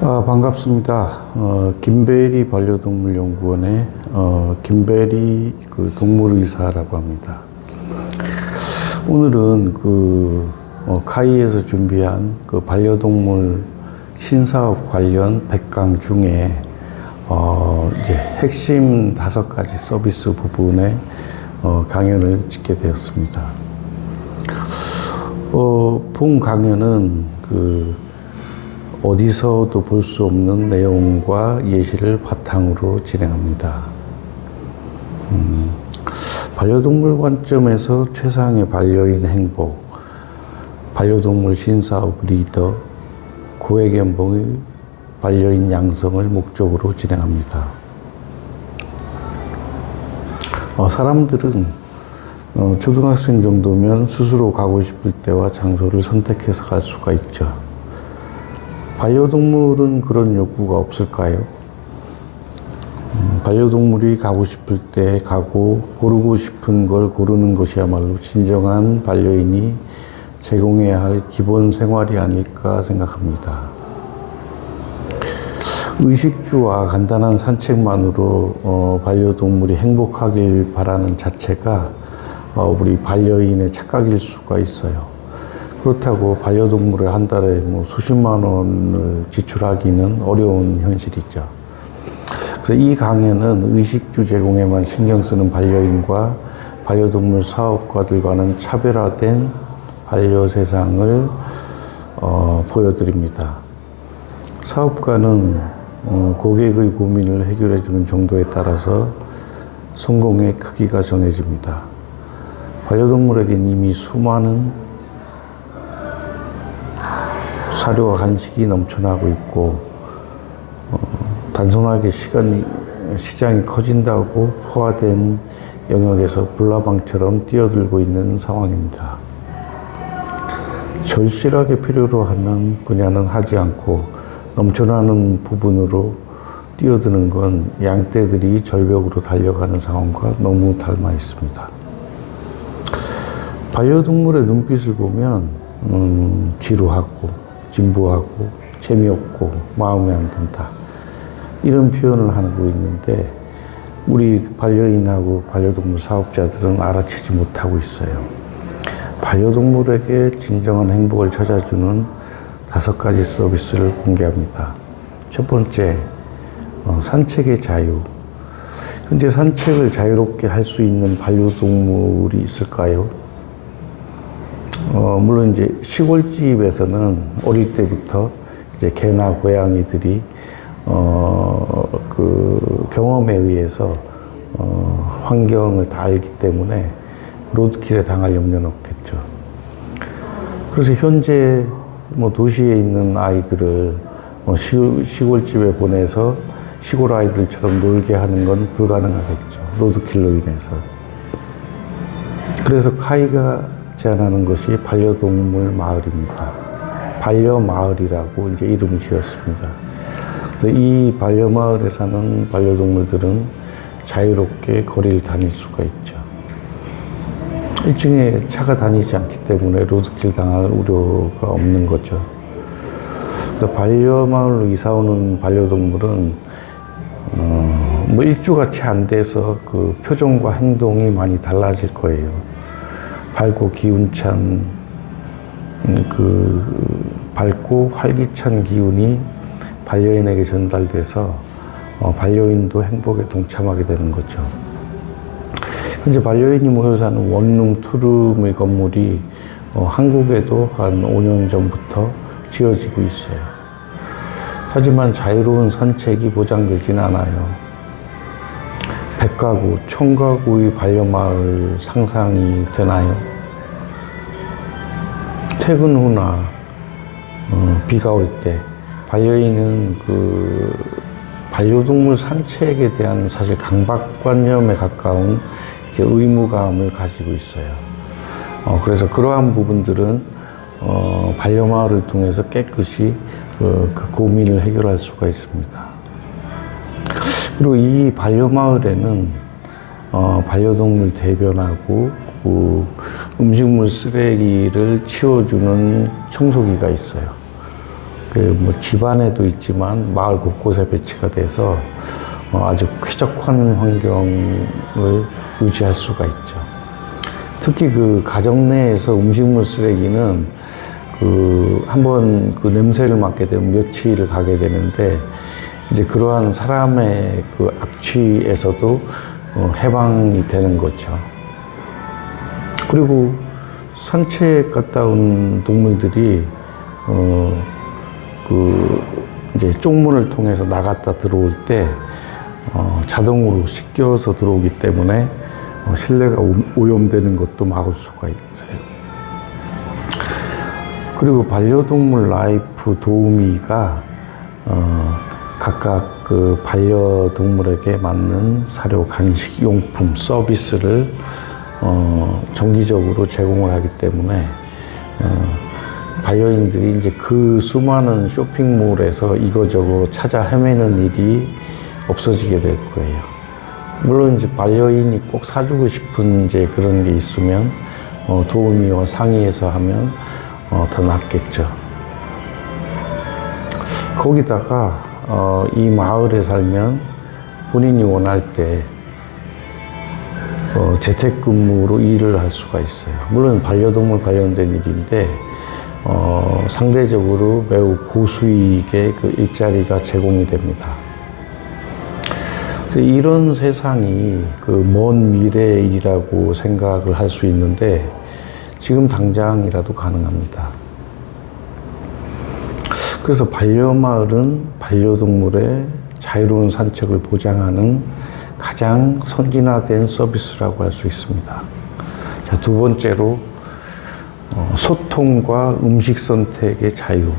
반갑습니다. 김배리 반려동물연구원의 김배리 동물의사라고 합니다. 오늘은 카이에서 준비한 반려동물 신사업 관련 100강 중에 이제 핵심 5가지 서비스 부분에 강연을 찍게 되었습니다. 본 강연은 어디서도 볼 수 없는 내용과 예시를 바탕으로 진행합니다. 반려동물 관점에서 최상의 반려인 행복, 반려동물 신사업 리더, 고액연봉의 반려인 양성을 목적으로 진행합니다. 사람들은 초등학생 정도면 스스로 가고 싶을 때와 장소를 선택해서 갈 수가 있죠. 반려동물은 그런 욕구가 없을까요? 반려동물이 가고 싶을 때 가고 고르고 싶은 걸 고르는 것이야말로 진정한 반려인이 제공해야 할 기본 생활이 아닐까 생각합니다. 의식주와 간단한 산책만으로 반려동물이 행복하길 바라는 자체가 우리 반려인의 착각일 수가 있어요. 그렇다고 반려동물에 한 달에 수십만 원을 지출하기는 어려운 현실이죠. 그래서 이 강연은 의식주 제공에만 신경 쓰는 반려인과 반려동물 사업가들과는 차별화된 반려 세상을 보여드립니다. 사업가는 고객의 고민을 해결해주는 정도에 따라서 성공의 크기가 정해집니다. 반려동물에겐 이미 수많은 사료와 간식이 넘쳐나고 있고 단순하게 시장이 커진다고 포화된 영역에서 불나방처럼 뛰어들고 있는 상황입니다. 절실하게 필요로 하는 분야는 하지 않고 넘쳐나는 부분으로 뛰어드는 건 양떼들이 절벽으로 달려가는 상황과 너무 닮아 있습니다. 반려동물의 눈빛을 보면 지루하고 진부하고 재미없고 마음에 안 든다 이런 표현을 하고 있는데 우리 반려인하고 반려동물 사업자들은 알아채지 못하고 있어요. 반려동물에게 진정한 행복을 찾아주는 5가지 서비스를 공개합니다. 첫 번째, 산책의 자유. 현재 산책을 자유롭게 할 수 있는 반려동물이 있을까요? 물론 이제 시골집에서는 어릴 때부터 이제 개나 고양이들이 경험에 의해서 환경을 다 알기 때문에 로드킬에 당할 염려는 없겠죠. 그래서 현재 도시에 있는 아이들을 시골집에 보내서 시골 아이들처럼 놀게 하는 건 불가능하겠죠. 로드킬로 인해서. 그래서 카이가 제안하는 것이 반려동물 마을입니다. 반려마을이라고 이제 이름을 지었습니다. 그래서 이 반려마을에 사는 반려동물들은 자유롭게 거리를 다닐 수가 있죠. 1층에 차가 다니지 않기 때문에 로드킬 당할 우려가 없는 거죠. 반려마을로 이사 오는 반려동물은 일주가 채 안 돼서 표정과 행동이 많이 달라질 거예요. 밝고 기운찬 밝고 활기찬 기운이 반려인에게 전달돼서 반려인도 행복에 동참하게 되는 거죠. 현재 반려인이 모여 사는 원룸 투룸의 건물이 한국에도 한 5년 전부터 지어지고 있어요. 하지만 자유로운 산책이 보장되지는 않아요. 100가구, 1000가구의 반려마을 상상이 되나요? 퇴근 후나 비가 올 때 반려인은 반려동물 산책에 대한 사실 강박관념에 가까운 의무감을 가지고 있어요. 그래서 그러한 부분들은 반려마을을 통해서 깨끗이 그 고민을 해결할 수가 있습니다. 그리고 이 반려마을에는 반려동물 대변하고 음식물 쓰레기를 치워주는 청소기가 있어요. 그 뭐 집안에도 있지만 마을 곳곳에 배치가 돼서 아주 쾌적한 환경을 유지할 수가 있죠. 특히 그 가정 내에서 음식물 쓰레기는 한번 그 냄새를 맡게 되면 며칠을 가게 되는데, 이제 그러한 사람의 그 악취에서도 해방이 되는 거죠. 그리고 산책 갔다 온 동물들이 이제 쪽문을 통해서 나갔다 들어올 때 자동으로 씻겨서 들어오기 때문에 실내가 오염되는 것도 막을 수가 있어요. 그리고 반려동물 라이프 도우미가 각각 그 반려동물에게 맞는 사료, 간식, 용품, 서비스를 정기적으로 제공을 하기 때문에 반려인들이 이제 그 수많은 쇼핑몰에서 이거저거 찾아 헤매는 일이 없어지게 될 거예요. 물론 이제 반려인이 꼭 사주고 싶은 이제 그런 게 있으면 도우미와 상의해서 하면 더 낫겠죠. 거기다가 이 마을에 살면 본인이 원할 때 재택근무로 일을 할 수가 있어요. 물론 반려동물 관련된 일인데 상대적으로 매우 고수익의 그 일자리가 제공이 됩니다. 이런 세상이 그 먼 미래의 일이라고 생각을 할 수 있는데 지금 당장이라도 가능합니다. 그래서 반려마을은 반려동물의 자유로운 산책을 보장하는 가장 선진화된 서비스라고 할 수 있습니다. 자, 두 번째로 소통과 음식 선택의 자유.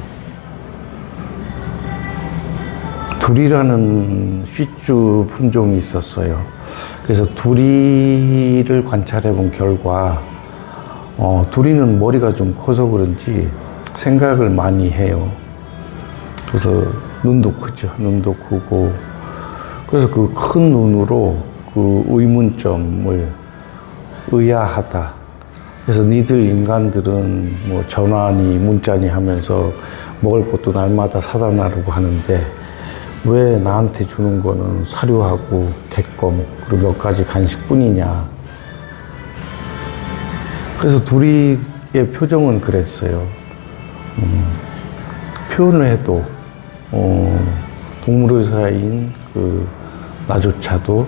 두리라는 쉬쭈 품종이 있었어요. 그래서 두리를 관찰해 본 결과 두리는 머리가 좀 커서 그런지 생각을 많이 해요. 그래서 눈도 크죠. 눈도 크고. 그래서 그 큰 눈으로 그 의문점을 의아하다. 그래서 니들 인간들은 뭐 전화니 문자니 하면서 먹을 것도 날마다 사다 나르고 하는데 왜 나한테 주는 거는 사료하고 객검 그리고 몇 가지 간식뿐이냐. 그래서 둘이의 표정은 그랬어요. 표현을 해도 동물의사인 그 나조차도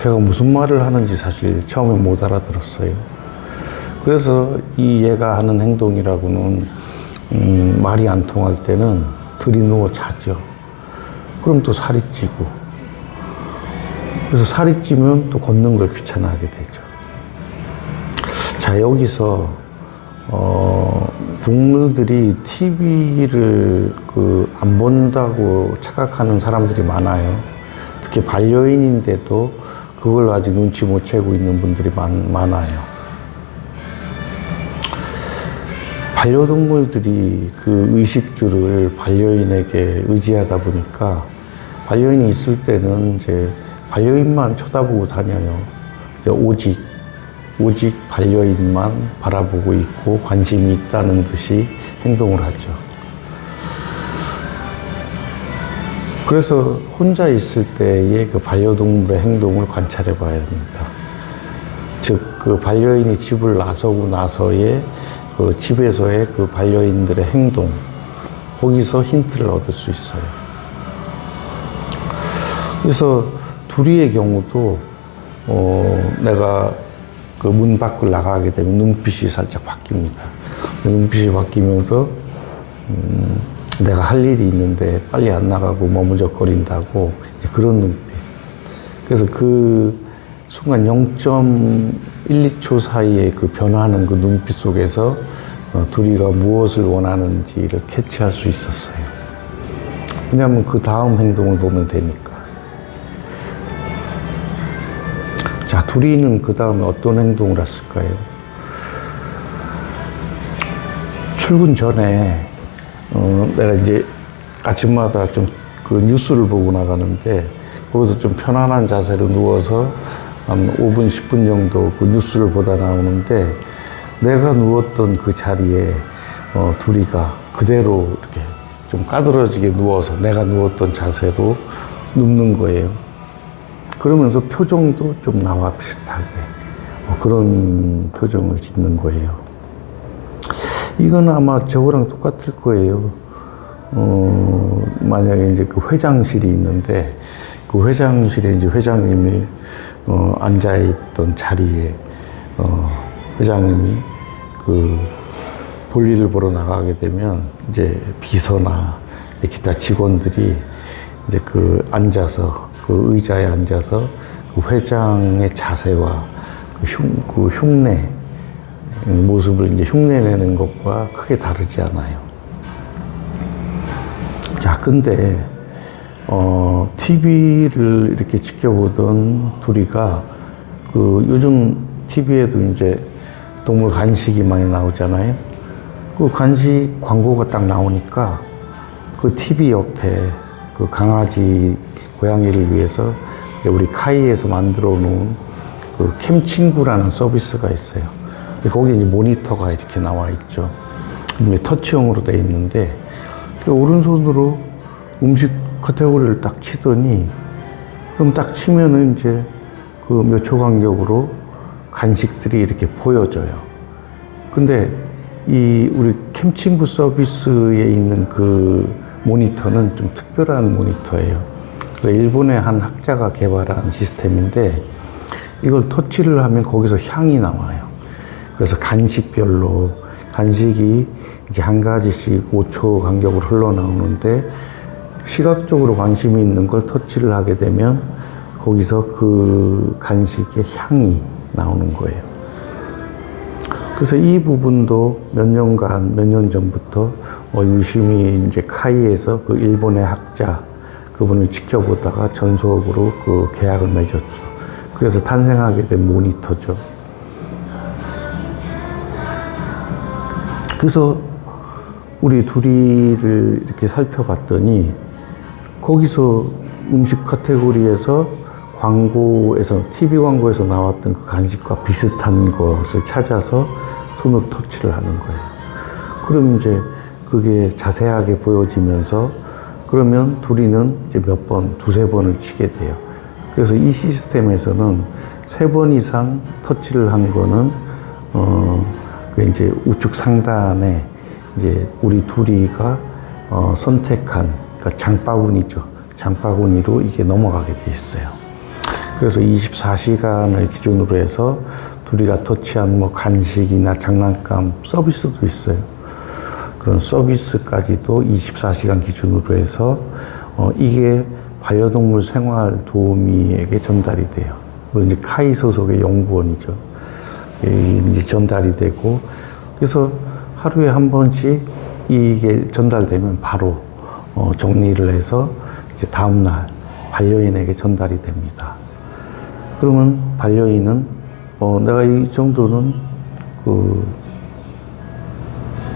걔가 무슨 말을 하는지 사실 처음에 못 알아들었어요. 그래서 이 얘가 하는 행동이라고는 말이 안 통할 때는 들이누워 자죠. 그럼 또 살이 찌고, 그래서 살이 찌면 또 걷는 걸 귀찮아하게 되죠. 자, 여기서 동물들이 TV를 안 본다고 착각하는 사람들이 많아요. 특히 반려인인데도 그걸 아직 눈치 못 채고 있는 분들이 많아요. 반려동물들이 그 의식주를 반려인에게 의지하다 보니까 반려인이 있을 때는 이제 반려인만 쳐다보고 다녀요. 오직 반려인만 바라보고 있고 관심이 있다는 듯이 행동을 하죠. 그래서 혼자 있을 때의 그 반려동물의 행동을 관찰해 봐야 합니다. 즉, 그 반려인이 집을 나서고 나서의 그 집에서의 그 반려인들의 행동, 거기서 힌트를 얻을 수 있어요. 그래서 둘이의 경우도 내가 그 문 밖을 나가게 되면 눈빛이 살짝 바뀝니다. 눈빛이 바뀌면서 내가 할 일이 있는데 빨리 안 나가고 머무적거린다고 그런 눈빛. 그래서 그 순간 0.12초 사이에 그 변화하는 그 눈빛 속에서 둘이가 무엇을 원하는지를 캐치할 수 있었어요. 왜냐하면 그 다음 행동을 보면 되니까. 자, 둘이는 그 다음에 어떤 행동을 했을까요? 출근 전에 내가 이제 아침마다 좀 그 뉴스를 보고 나가는데 거기서 좀 편안한 자세로 누워서 한 5분, 10분 정도 그 뉴스를 보다 나오는데 내가 누웠던 그 자리에 둘이가 그대로 이렇게 좀 까드러지게 누워서 내가 누웠던 자세로 눕는 거예요. 그러면서 표정도 좀 나와 비슷하게 그런 표정을 짓는 거예요. 이건 아마 저거랑 똑같을 거예요. 만약에 이제 그 회장실이 있는데 그 회장실에 이제 회장님이 앉아있던 자리에 회장님이 그 볼일을 보러 나가게 되면 이제 비서나 기타 직원들이 이제 그 앉아서 그 의자에 앉아서 그 회장의 자세와 그 흉내 모습을 이제 흉내내는 것과 크게 다르지 않아요. 자, 근데 TV를 이렇게 지켜보던 둘이가 그 요즘 TV에도 이제 동물 간식이 많이 나오잖아요. 그 간식 광고가 딱 나오니까 그 TV 옆에 그 강아지, 고양이를 위해서 우리 카이에서 만들어 놓은 그 캠친구라는 서비스가 있어요. 거기 이제 모니터가 이렇게 나와 있죠. 터치형으로 되어 있는데 오른손으로 음식 카테고리를 딱 치더니 그럼 딱 치면은 이제 그 몇 초 간격으로 간식들이 이렇게 보여져요. 근데 이 우리 캠친구 서비스에 있는 그 모니터는 좀 특별한 모니터예요. 일본의 한 학자가 개발한 시스템인데 이걸 터치를 하면 거기서 향이 나와요. 그래서 간식별로 간식이 이제 한 가지씩 5초 간격으로 흘러나오는데 시각적으로 관심이 있는 걸 터치를 하게 되면 거기서 그 간식의 향이 나오는 거예요. 그래서 이 부분도 몇 년 전부터 유심히 이제 카이에서 그 일본의 학자 그분을 지켜보다가 전속으로 그 계약을 맺었죠. 그래서 탄생하게 된 모니터죠. 그래서 우리 둘이를 이렇게 살펴봤더니 거기서 음식 카테고리에서 광고에서 TV 광고에서 나왔던 그 간식과 비슷한 것을 찾아서 손으로 터치를 하는 거예요. 그럼 이제 그게 자세하게 보여지면서 그러면 둘이는 이제 몇 번, 두세 번을 치게 돼요. 그래서 이 시스템에서는 3번 이상 터치를 한 거는 그 이제 우측 상단에 이제 우리 둘이가 선택한 그러니까 장바구니죠. 장바구니로 이게 넘어가게 돼 있어요. 그래서 24시간을 기준으로 해서 둘이가 터치한 뭐 간식이나 장난감 서비스도 있어요. 그런 서비스까지도 24시간 기준으로 해서 이게 반려동물 생활 도우미에게 전달이 돼요. 그리고 이제 카이 소속의 연구원이죠. 이제 전달이 되고 그래서 하루에 한 번씩 이게 전달되면 바로 정리를 해서 이제 다음날 반려인에게 전달이 됩니다. 그러면 반려인은 내가 이 정도는 그